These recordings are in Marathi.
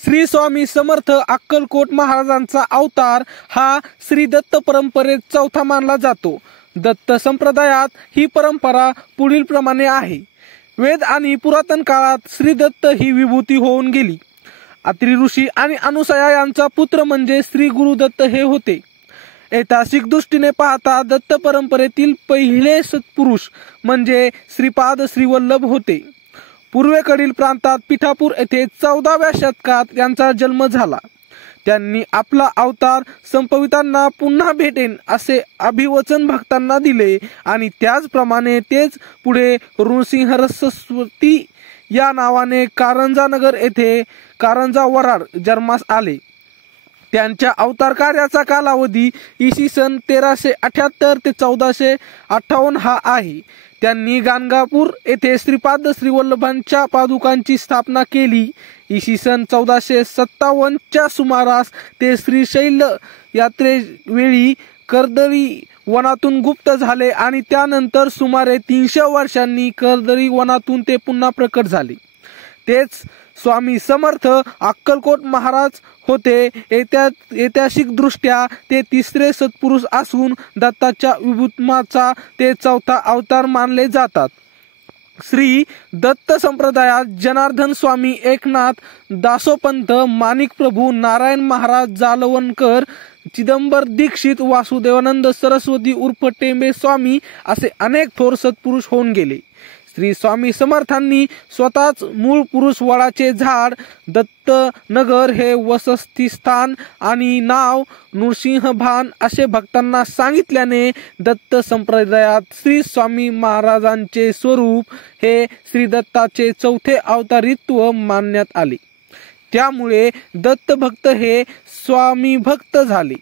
श्री स्वामी समर्थ अक्कलकोट महाराजांचा अवतार हा श्री दत्त परंपरेत चौथा मानला जातो। दत्त संप्रदायात ही परंपरा पुढील प्रमाणे आहे। वेद आणि पुरातन काळात श्री दत्त ही विभूती होऊन गेली। अत्रि ऋषी आणि अनुसया यांचा पुत्र म्हणजे श्री गुरुदत्त हे होते। ऐतिहासिक दृष्टीने पाहता दत्त परंपरेतील पहिले सत्पुरुष म्हणजे श्रीपाद श्रीवल्लभ होते। पूर्वेकडील प्रांतात पिठापूर येथे 14व्या शतकात त्यांचा जन्म झाला। त्यांनी आपला अवतार संपवितांना पुन्हा भेटेन असे अभिवचन भक्तांना दिले आणि त्याचप्रमाणे तेच पुढे नृसिंह सरस्वती या नावाने कारंजा नगर येथे कारंजा वराड जन्मास आले। त्यांच्या अवतार कार्याचा कालावधी इसवी सन 1378 ते 1458 हा आहे। त्यांनी गाणगापूर येथे श्रीपाद श्रीवल्लभांच्या पादुकांची स्थापना केली। इसवी सन 1457च्या सुमारास ते श्रीशैल यात्रेवेळी कर्दळी वनातून गुप्त झाले आणि त्यानंतर सुमारे 300 वर्षांनी कर्दळी वनातून ते पुन्हा प्रकट झाले। तेच स्वामी समर्थ अक्कलकोट महाराज होते। ऐतिहासिक दृष्ट्या ते तिसरे सत्पुरुष असून दत्ताच्या विभूतिमाचा ते चौथा अवतार मानले जातात। श्री दत्त संप्रदायात जनार्दन स्वामी, एकनाथ दासोपंत, माणिक प्रभू, नारायण महाराज जालवणकर, चिदंबर दीक्षित, वासुदेवानंद सरस्वती उर्फ टेंबे स्वामी असे अनेक थोर सत्पुरुष होऊन गेले। श्री स्वामी समर्थांनी स्वतःच मूळ पुरुष वडाचे झाड, दत्त नगर हे वसतिस्थान आणि नाव नृसिंहभान असे भक्तांना सांगितल्याने दत्त संप्रदायात श्री स्वामी महाराजांचे स्वरूप हे श्री दत्ताचे चौथे अवतारित्व मानण्यात आले। त्यामुळे दत्त भक्त हे स्वामी भक्त झाले।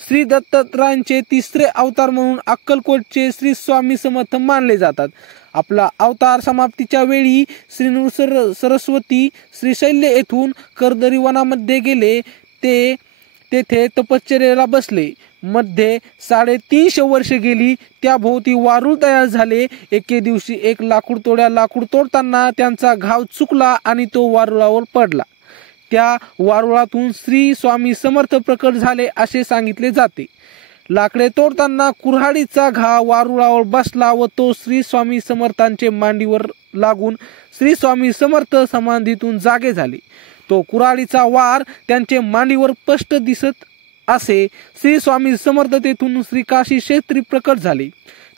श्री दत्तात्रयांचे तिसरे अवतार म्हणून अक्कलकोटचे श्री स्वामी समर्थ मानले जातात। आपला अवतार समाप्तीच्या वेळी श्री सरस्वती श्रीशैल्य येथून कर्दळी वनामध्ये गेले। ते तेथे तपश्चर्येला बसले। मध्ये 350 वर्षे गेली। त्या भोवती वारुळ तयार झाले। एके दिवशी एक लाकूड तोडताना त्यांचा घाव चुकला आणि तो वारुळावर पडला। त्या वारुळातून श्री स्वामी समर्थ प्रकट झाले असे सांगितले जाते। लाकडे तोडताना कुऱ्हाडीचा घाव वारुळावर बसला व तो श्री स्वामी समर्थांचे मांडीवर लागून श्री स्वामी समर्थ समाधीतून जागे झाले। तो कुऱ्हाडीचा वार त्यांचे मांडीवर स्पष्ट दिसत असे। श्री स्वामी समर्थ तेथून श्री काशी क्षेत्री प्रकट झाले।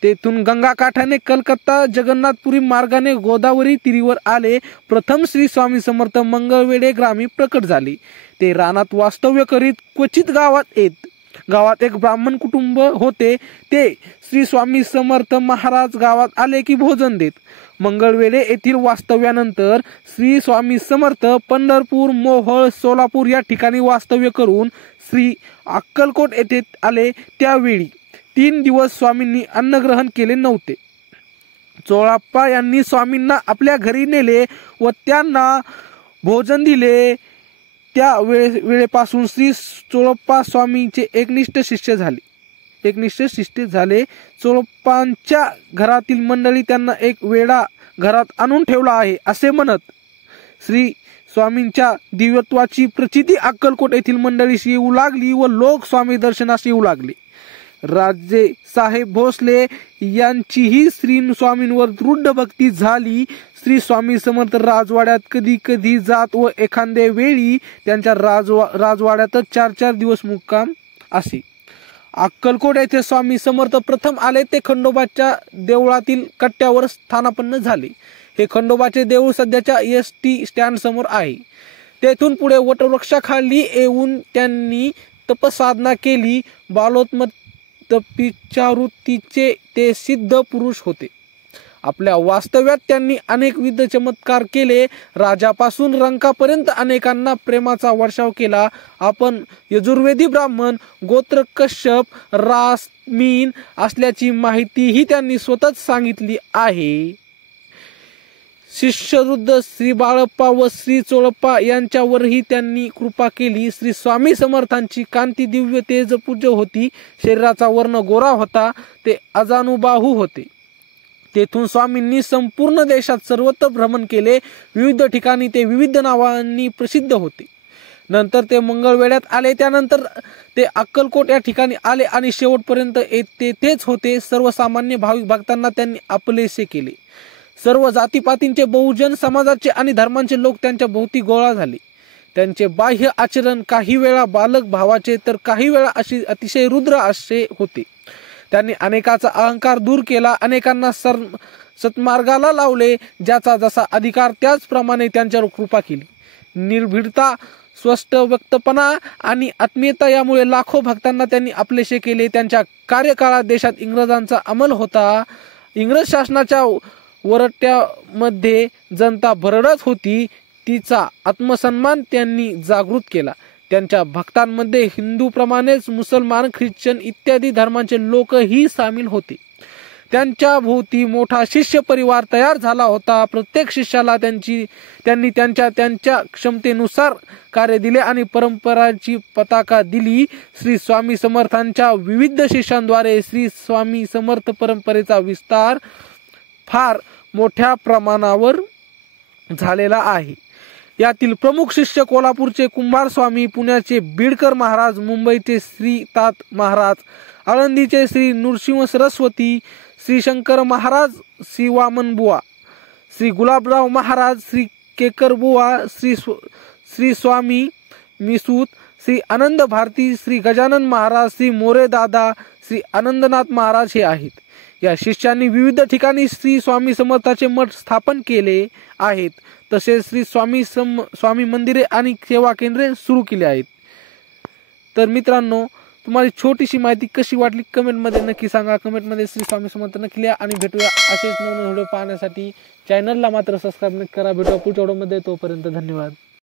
तेथून गंगा काठाने कलकत्ता जगन्नाथपुरी मार्गाने गोदावरी तीरीवर आले। प्रथम श्री स्वामी समर्थ मंगळवेढे ग्रामी प्रकट झाले। ते रानात वास्तव्य करीत क्वचित गावात येत। गावात एक ब्राह्मण कुटुंब होते। ते श्री स्वामी समर्थ महाराज गावात आले की भोजन देत। मंगळवेढे येथील वास्तव्यानंतर श्री स्वामी समर्थ पंढरपूर, मोहोळ, सोलापूर या ठिकाणी वास्तव्य करून श्री अक्कलकोट येथे आले। त्यावेळी 3 दिवस स्वामींनी अन्नग्रहण केले नव्हते। चोळप्पा यांनी स्वामींना आपल्या घरी नेले व त्यांना भोजन दिले। त्या वेळेपासून श्री चोळप्पा स्वामींचे एकनिष्ठ शिष्य झाले। चोळप्पांच्या घरातील मंडळी त्यांना एक वेडा घरात आणून ठेवला आहे असे म्हणत श्री स्वामींच्या दिव्यत्वाची प्रचिती अक्कलकोट येथील मंडळीस येऊ लागली व लोक स्वामी दर्शनास येऊ लागले। राजे साहेब भोसले यांचीही श्री स्वामींवर दृढ भक्ती झाली। श्री स्वामी समर्थ राजवाड्यात कधी कधी जात व एखाद्या वेळी त्यांच्या राजवाड्यातच 4-4 दिवस मुक्काम असे। अक्कलकोट येथे स्वामी समर्थ प्रथम आले ते खंडोबाच्या देवळातील कट्ट्यावर स्थानापन्न झाले। हे खंडोबाचे देऊळ सध्याच्या ST स्टँड समोर आहे। तेथून पुढे वटवृक्षाखाली येऊन त्यांनी तपसाधना केली। बालोत्मत्तपिचावृत्तीचे ते सिद्ध पुरुष होते। आपल्या वास्तव्यात त्यांनी अनेकविध चमत्कार केले। राजापासून रंकापर्यंत अनेकांना प्रेमाचा वर्षाव केला। आपण यजुर्वेदी ब्राह्मण गोत्र कश्यप रास मीन असल्याची माहितीही त्यांनी स्वतःच सांगितली आहे। शिष्यवृद्ध श्री बाळप्पा व श्री चोळप्पा यांच्यावरही त्यांनी कृपा केली। श्री स्वामी समर्थांची कांती दिव्य तेजपूज्य होती। शरीराचा वर्ण गोरा होता। ते अजानुबाहू होते। तेथून स्वामींनी संपूर्ण देशात सर्वत्र भ्रमण केले. विविध ठिकाणी ते विविध नावांनी प्रसिद्ध होते. नंतर ते मंगळवेढ्यात आले. त्यानंतर ते अक्कलकोट या ठिकाणी आले आणि शेवटपर्यंत तेच होते. सर्वसामान्य भाविक भक्तांना त्यांनी आपलेसे केले. सर्व जातीपातींचे, बहुजन समाजाचे आणि धर्मांचे लोक त्यांच्या भोवती गोळा झाले. त्यांचे बाह्य आचरण काही वेळा बालक भावाचे तर काही वेळा अतिशय रुद्र असे होते. त्यांनी अनेकाचा अहंकार दूर केला, अनेकांना सत्मार्गाला लावले. ज्याचा जसा अधिकार त्याचप्रमाणे त्यांच्यावर कृपा केली. निर्भीडता, स्पष्ट वक्तपणा आणि आत्मीयता यामुळे लाखो भक्तांना त्यांनी आपलेसे केले. त्यांच्या कार्यकाळात देशात इंग्रजांचा अंमल होता. इंग्रज शासनाच्या वरट्यामध्ये जनता भरडत होती. तिचा आत्मसन्मान त्यांनी जागृत केला. त्यांच्या भक्तांमध्ये हिंदूप्रमाणेच मुसलमान, ख्रिश्चन इत्यादी धर्मांचे लोकही सामील होते. त्यांच्या भोवती मोठा शिष्य परिवार तयार झाला होता. प्रत्येक शिष्याला त्यांनी त्यांच्या क्षमतेनुसार कार्य दिले आणि परंपराची पताका दिली. श्री स्वामी समर्थांच्या विविध शिष्यांद्वारे श्री स्वामी समर्थ परंपरेचा विस्तार फार मोठ्या प्रमाणावर झालेला आहे. यातील प्रमुख शिष्य कोल्हापूरचे कुंभार स्वामी, पुण्याचे बीडकर महाराज, मुंबईचे श्री तात महाराज, आळंदीचे श्री नृसिंह सरस्वती, श्री शंकर महाराज, श्री वामन बुवा, श्री गुलाबराव महाराज, श्री केकर बुवा, श्री स्वामी मिसूत, श्री आनंद भारती, श्री गजानन महाराज, श्री मोरे दादा, श्री आनंदनाथ महाराज हे आहेत. या शिष्यांनी विविध ठिकाणी श्री स्वामी समर्थाचे मठ स्थापन केले आहेत. तसेच श्री स्वामी मंदिरे आणि सेवा केंद्रे सुरू केली आहेत. तर मित्रांनो, तुम्हाला छोटीशी माहिती कशी वाटली कमेंटमध्ये नक्की सांगा. कमेंटमध्ये श्री स्वामी समर्थ नक्की लिहा आणि भेटूया असेच नवीन व्हिडिओ पाहण्यासाठी. चॅनलला मात्र सबस्क्राईब नक्की करा. भेटूया पुढच्या व्हिडिओमध्ये. तोपर्यंत धन्यवाद.